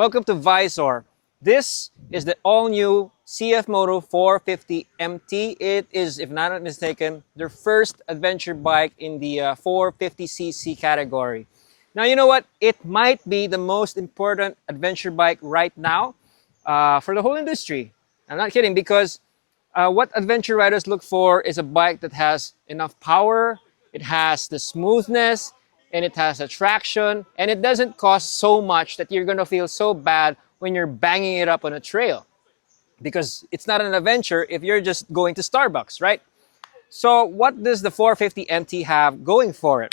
Welcome to Visor. This is the all-new CFMoto 450 MT. It is, if not mistaken, their first adventure bike in the 450cc category. Now, you know what? It might be the most important adventure bike right now for the whole industry. I'm not kidding, because what adventure riders look for is a bike that has enough power, it has the smoothness, and it has attraction, and it doesn't cost so much that you're gonna feel so bad when you're banging it up on a trail. Because it's not an adventure if you're just going to Starbucks, right? So what does the 450 MT have going for it?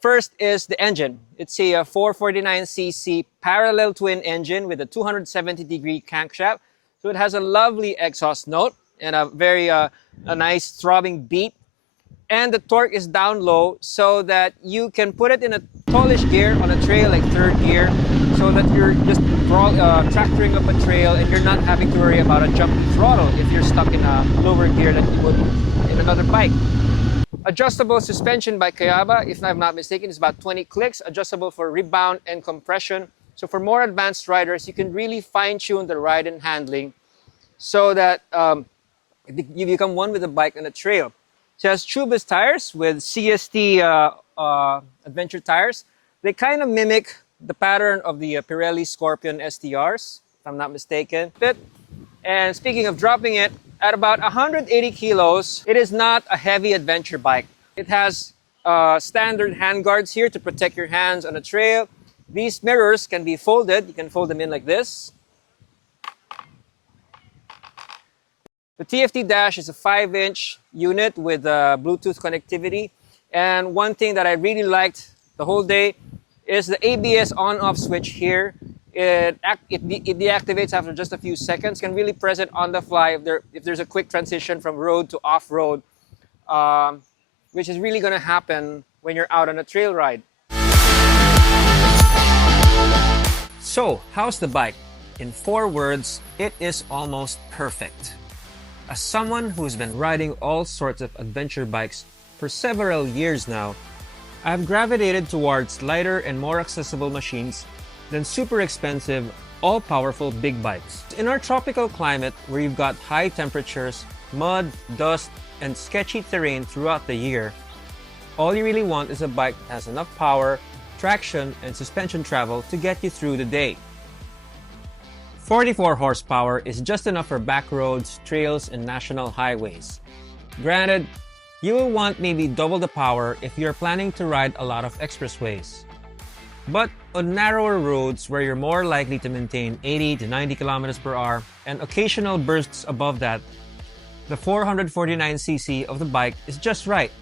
First is the engine. It's a 449cc parallel twin engine with a 270-degree crankshaft. So it has a lovely exhaust note and a very a nice throbbing beat. And the torque is down low so that you can put it in a tallish gear on a trail like third gear, so that you're just tractoring up a trail and you're not having to worry about a jumpy throttle if you're stuck in a lower gear that you would in another bike. Adjustable suspension by Kayaba, if I'm not mistaken, is about 20 clicks, adjustable for rebound and compression. So for more advanced riders, you can really fine-tune the ride and handling so that you become one with the bike on a trail. It has tubeless tires with CST adventure tires. They kind of mimic the pattern of the Pirelli Scorpion STRs, if I'm not mistaken. And speaking of dropping it, at about 180 kilos, it is not a heavy adventure bike. It has standard handguards here to protect your hands on a trail. These mirrors can be folded. You can fold them in like this. The TFT dash is a 5-inch unit with Bluetooth connectivity. And one thing that I really liked the whole day is the ABS on-off switch here. It deactivates after just a few seconds. You can really press it on the fly if there's a quick transition from road to off-road, which is really going to happen when you're out on a trail ride. So, how's the bike? In 4 words, it is almost perfect. As someone who's been riding all sorts of adventure bikes for several years now, I've gravitated towards lighter and more accessible machines than super expensive, all-powerful big bikes. In our tropical climate, where you've got high temperatures, mud, dust, and sketchy terrain throughout the year, all you really want is a bike that has enough power, traction, and suspension travel to get you through the day. 44 horsepower is just enough for back roads, trails, and national highways. Granted, you will want maybe double the power if you're planning to ride a lot of expressways. But on narrower roads where you're more likely to maintain 80 to 90 kilometers per hour and occasional bursts above that, the 449cc of the bike is just right.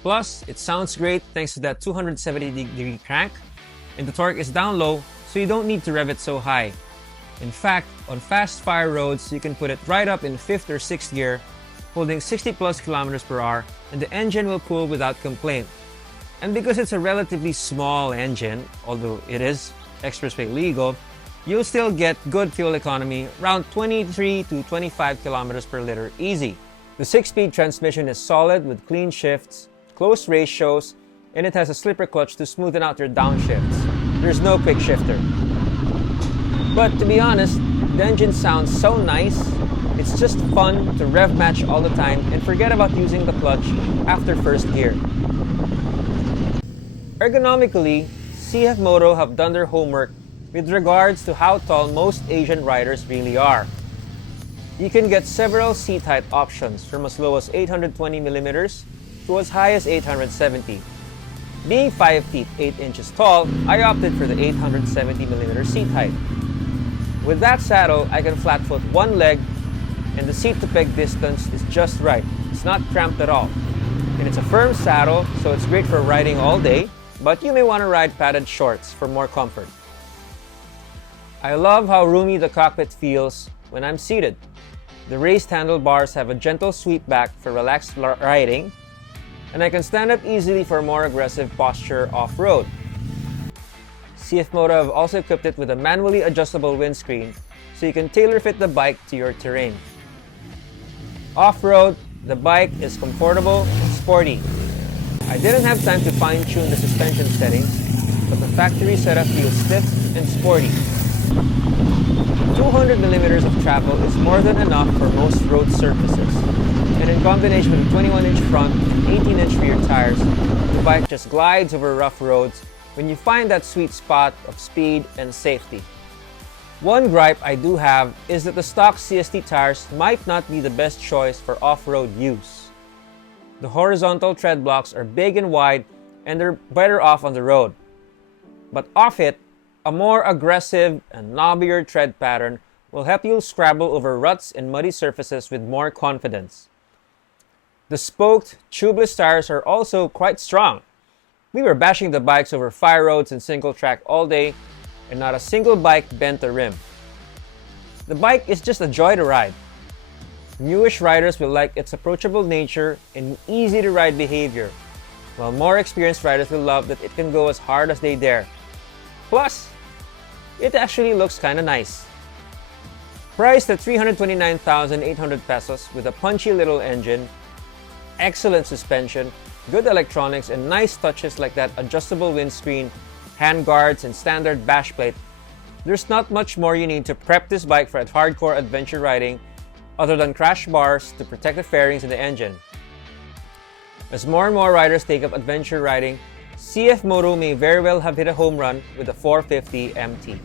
Plus, it sounds great thanks to that 270-degree crank, and the torque is down low, so you don't need to rev it so high. In fact, on fast fire roads, you can put it right up in 5th or 6th gear, holding 60 plus kilometers per hour, and the engine will pull without complaint. And because it's a relatively small engine, although it is expressway legal, you'll still get good fuel economy, around 23 to 25 kilometers per liter easy. The 6-speed transmission is solid with clean shifts, close ratios, and it has a slipper clutch to smoothen out your downshifts. There's no quick shifter. But to be honest, the engine sounds so nice, it's just fun to rev match all the time and forget about using the clutch after first gear. Ergonomically, CFMoto have done their homework with regards to how tall most Asian riders really are. You can get several seat height options from as low as 820mm to as high as 870. Being 5 feet 8 inches tall, I opted for the 870mm seat height. With that saddle, I can flat foot one leg, and the seat to peg distance is just right. It's not cramped at all. And it's a firm saddle, so it's great for riding all day, but you may want to ride padded shorts for more comfort. I love how roomy the cockpit feels when I'm seated. The raised handlebars have a gentle sweep back for relaxed riding, and I can stand up easily for more aggressive posture off-road. CFMoto have also equipped it with a manually adjustable windscreen, so you can tailor fit the bike to your terrain. Off-road, the bike is comfortable and sporty. I didn't have time to fine-tune the suspension settings, but the factory setup feels stiff and sporty. 200 millimeters of travel is more than enough for most road surfaces, and in combination with a 21-inch front and 18-inch rear tires, the bike just glides over rough roads when you find that sweet spot of speed and safety. One gripe I do have is that the stock CST tires might not be the best choice for off-road use. The horizontal tread blocks are big and wide, and they're better off on the road. But off it, a more aggressive and knobbier tread pattern will help you scrabble over ruts and muddy surfaces with more confidence. The spoked, tubeless tires are also quite strong. We were bashing the bikes over fire roads and single track all day, and not a single bike bent the rim. The bike is just a joy to ride. Newish riders will like its approachable nature and easy-to-ride behavior, while more experienced riders will love that it can go as hard as they dare. Plus, it actually looks kinda nice. Priced at 329,800 pesos with a punchy little engine, excellent suspension, good electronics, and nice touches like that adjustable windscreen, hand guards, and standard bash plate, there's not much more you need to prep this bike for hardcore adventure riding other than crash bars to protect the fairings and the engine. As more and more riders take up adventure riding, CFMoto may very well have hit a home run with the 450 MT.